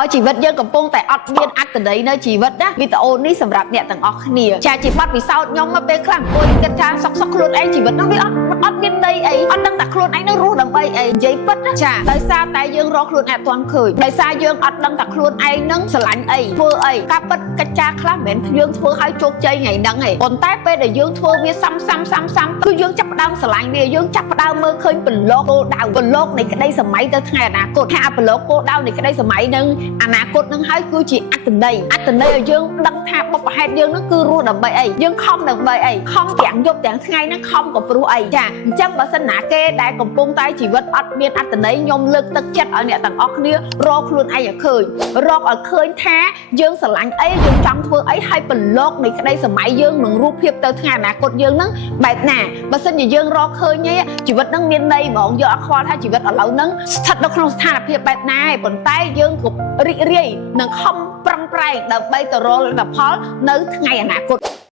បើជីវិតយើងកំពុងតែអត់មានអត្ថន័យនៅជីវិតណាវីដេអូនេះសម្រាប់អ្នកទាំងអស់គ្នាចាជាបទពិសោធន៍ខ្ញុំមកពេលខ្លះអង្គុយគិតថាសុកខ្លួនឯងជីវិតនោះវាអត់មានន័យអីអត់ដឹងថាខ្លួនឯងនោះរស់ដើម្បីអីនិយាយពិតណាចាដោយសារតែយើងរកខ្លួនឯងអត់ទាន់ឃើញដោយសារយើងអត់ដឹងថាខ្លួនឯងនឹងស្រឡាញ់អីធ្វើអីការពិតកិច្ចការខ្លះមិនមែនយើងធ្វើឲ្យជោគជ័យថ្ងៃហ្នឹងទេប៉ុន្តែពេលដែលយើងធ្វើវាសាំគឺយើងចាប់ផ្ដើមស្រឡាញ់វាយើងចាប់ផ្ដើមមើលឃើញប្រឡូកគោលដៅប្រឡូកនៃក្តីសម័យទៅថ្ងៃអនាគតថាប្រឡូកគោលដៅនៃក្តីសម័យនឹងអនាគតនឹងហើយគឺជាអត្ថន័យឲ្យយើងដឹងថាបុព្វហេតុយើងនឹងគឺរស់ដើម្បីអីយើងខំដើម្បីអីខំទាំងយប់ទាំងថ្ងៃនឹងខំក៏ព្រោះអីចាអញ្ចឹងបើសិនណាគេដែលកំពុងតែជីវិតអត់មានអត្ថន័យខ្ញុំលើកទឹកចិត្តឲ្យអ្នកទាំងអស់គ្នារកខ្លួនឯងឲ្យឃើញរកឲ្យឃើញថាយើងស្រឡាញ់អីយើងចង់ធ្វើអីហើយប្រឡូកនៃក្តីសម័យយើងនឹងរូបភាពទៅថ្ងៃអនាគតយើងនឹងបែបណាបើសិនជាយើងរកឃើញជីវិតនឹងមានន័យហ្មងយើងអត់ខ្វល់ថាជីវិតឥឡូវហ្នឹងស្ថិតនៅក្នុងស្ថានភាពបែបណាឯងប៉ុន្តែយើងក៏រីករាយនឹងខំប្រឹងប្រែងដើម្បីទៅរកលទ្ធផលនៅថ្ងៃអនាគត